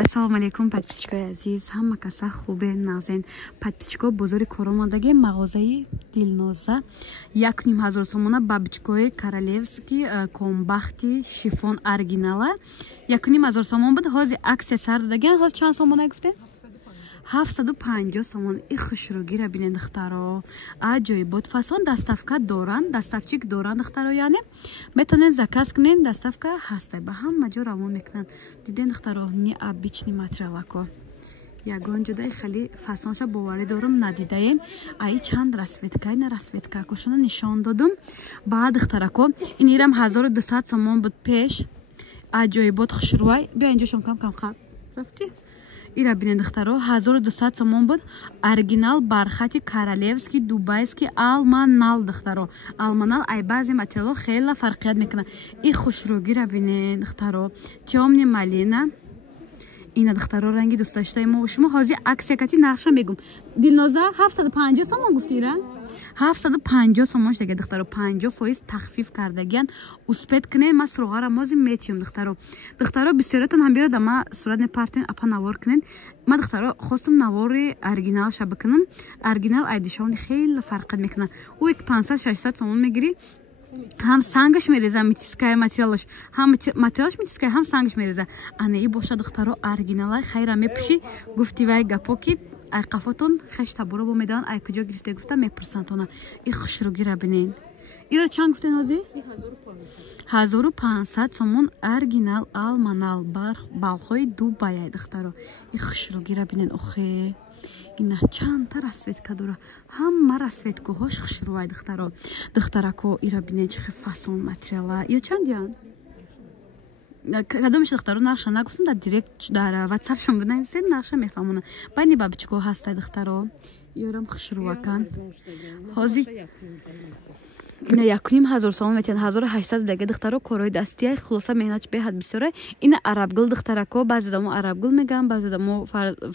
Ассалому алейкум подписчикои азиз, ҳама каса хубе назен. Подписчико бозори Коромадаги мағозаи Дилноза 1500 сомона бабичкои королевски комбахти шифон оригинала 1500 сомон буд. ҳозир аксия сар додаган. ҳозир чанд сомона гуфтед? 750 сомон. и хушругира бинед духтаро. аҷоибот фасон доставка доранд, доставчик доранд духтаро, яъне метавонед заказ кунед, доставка ҳаста, ба ҳама ҷо равон мекунанд. диден духтаро, необычный материалако. ягон ҷудаи хеле фасонша боварӣ дорам, надидаен. Ай чанд расветка, ина расветка кошона нишон додум. Баъд духтарако, инирам 1200 сомон буд пеш. аҷоибот хушруай. бия инҷошон кам хаб. рафти? ира бинед духтаро, 1200 сомон буд. Оригинал бархати королевский дубайский алманал духтаро. Алманал ай баъзе материалҳо хеле фарқият мекунад. и хушругира бинед духтаро. темни малина. ина духтаро ранги дӯстдоштаи мо шумо. ҳозир аксия кати нарша мегум. Дилноза 750 сомон гуфтира? 750 сомон шудаги духтаро. 50% тахфиф кардагиан. успед кунед, ма суроғара мози метиюм духтаро. Духтаро бисёратон ҳам бирада ма сурат непартен апа навор кунед. ма духтаро хостум навори оригинал ша бикунам. оригинал айдишони хеле фарқият мекунад. ӯ 500-600 сомон мегири. ҳам сангаш мереза митискай материалаш, ҳам материалаш митискай, ҳам сангаш мереза. ана и боша духтаро оригиналай хайра мепуши. гуфти вай гапоки ай қафотон хеш табора бо медаван, ай куҷо гирифте гуфта мепурсантона. и хушругира бинен. иро чанд гуфтен ҳозир? 1500 сомон оригинал алманал балхои Дубай духтаро. и хушругира бинен. охе ина чандта расветка дора. ҳама расветкаҳош хушрувай духтаро. духтарако ира бинед чихе фасон материала. ё чандян? кадомиш духтаро нақша нагуфтам, дар директ дар ватсапшон бинависед, нақша мефаҳмонам. байни бабичко ҳастай духтаро. ёрам хушрувакан. ҳозир ина 1500 сомон метиҳад. 1800 дега духтаро корои дастияй хулоса меҳнатш беҳад бисёрай. ина арабгул духтарако, баъзе дамо арабгул меган, баъзе дамо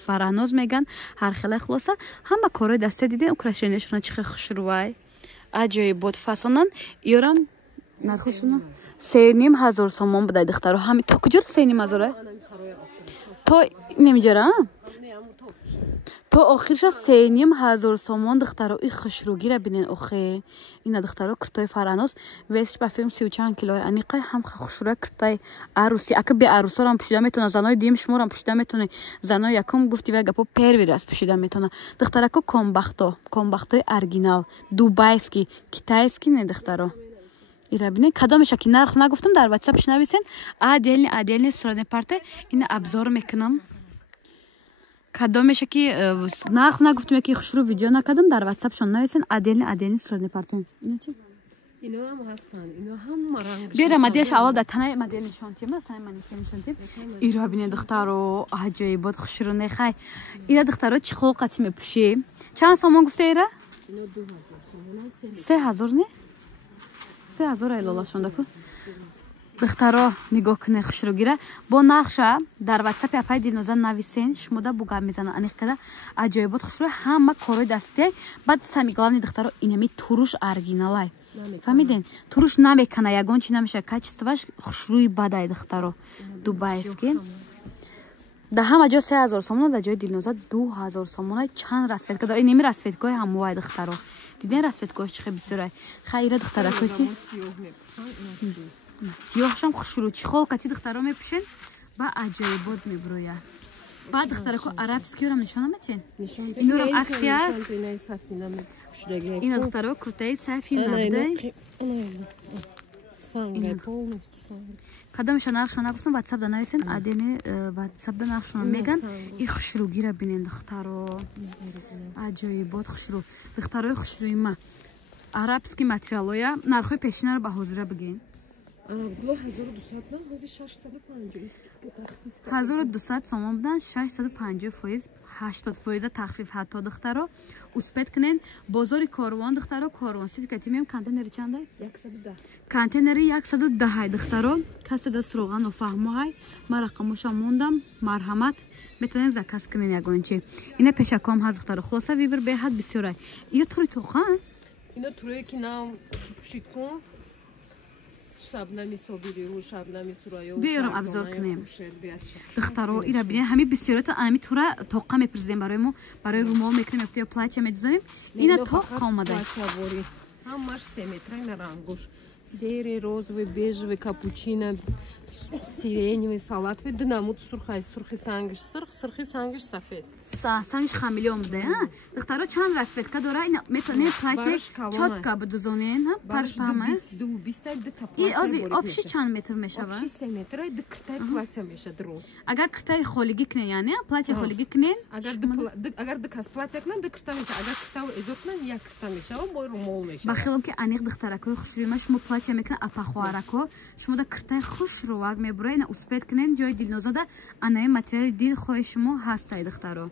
фараноз меган, ҳар хеле хулоса ҳама корои дастия диден украшенияшона чихе хушрувай. аҷоибот фасонан. ёрам нархошона 3500 сомон будай духтаро. ҳами то куҷо 3500? то немиҷара? то охирша 3500 сомон духтаро. и хушругира бинен. охе ина духтаро куртои фараноз весч ба филм 30 килои аниқай ҳам хушруя куртаи аруси. ака бе арусорам пушида метона, занои дим шуморам пушида метони, занои якум гуфти вай гапо первый раз пушида метона. духтарако комбахтои оригинал дубайский китайский не духтаро. ира бинен кадомеша ки нарх нагуфтам, дар ватсап нависен. отдельный сурат парте ина обзор мекунам. кадомеша ки нарх нагуфтам, яки хушру видео накардам, дар ватсапшон нависен. отдельный сурат парте. ина чи? ино ҳам ҳастанд. ино ҳама ранг. бера модельш аввал дар танаи модель нишон тем, дар танаи манекен нишон тем. ира бинен духтаро, аҷоибот хушру нехай. ира духтаро чӣ қолқати мепуши? чанд сомон гуфта ира? ино 2000 сомон. 3000 не? 3000 айлолашондаку. духтаро нигоҳ кунед хушругира. бо нархша дар ватсапи апай Дилноза нависен, шумода буга мезана аниқ када. аҷоибот хушру ҳама корои дастияй. баъд сами главни духтаро инами туруш оригиналай. фаҳмиден? туруш намекана, ягон чи намеша, качестваш хушрӯи бадай духтаро. дубайский. дар ҳама ҷо 3000 сомона, дар ҷои Дилноза 2000 сомона. чанд расветка дора. инеми расветкаҳои ҳамувай духтаро. диден расветкаҳош чихе бисёрай. хайра духтарако ки сиёҳшам хушрӯ чӣ холқати духтаро мепушен ба аҷоибот меброяд. баъд духтарако арабскиёрам нишона метен. инорам аксия. ина духтаро куртаи сайфи набдай. кадомеша нархша нагуфтам, ватсап да нависен. адени ватсап да нархшона меган. и хушругира бинен духтаро. аҷоибот хушрӯ. духтарои хушрӯи ма арабский материалоя. нархҳои пешинаро ба ҳозира бигин. 1200 сомон будан, 650%, 80% тахфиф ҳатто духтаро. успед кунен. бозори Корвон духтаро. корвон ситкати мем контейнери чандай? 110. контейнери 110 духтаро. касе да суроға нофаҳмоҳай. ма рақамоша мондам. марҳамат. метавонед заказ кунен ягончи. ина пешаком ҳаст духтаро. хулоса вибр беҳад бисёрай. ё тури тоқан? ино туре ки нам пушикон шабнами собиру, шабнами сурайо. بیارم ابزار کنیم دخترها اینا ببینید همه بسیارات امی طورا طاقه میپرزیم برای رومال میکنیم افتی یا پلاچ میذاریم اینا طاقه اومده همش 3 متر اینا رنگش سری розовый бежевый капучино сиреневый салатовый динамут сурхай сурхи сангиш сурхи сангиш сафед سنگش خمیلی اومده ها دخترها چند رسفتکا داره اینا میتونه پلاچ چاتکا بدوزونین ها پرش پامه این ازی آبشی چند متر میشه آبشی 3 متر دکرتای پلاچ میشه درست اگر کرتای خالیگی کنین یعنی پلاچ خالیگی کنین اگر دکاس پلاچ کنن دکرتا میشه اگر کرتا ازو کنن یک کرتا میشه و با رومال میشه بخیلم که انیق دخترکوی خوشروی شما پلاچ میکنن اپاخوارکو شما دا کرتای خوش رو واگ میبره اینا اسپید کنین جای دیلنوزا دا انای متریال دیل خوی شما هستای دخترها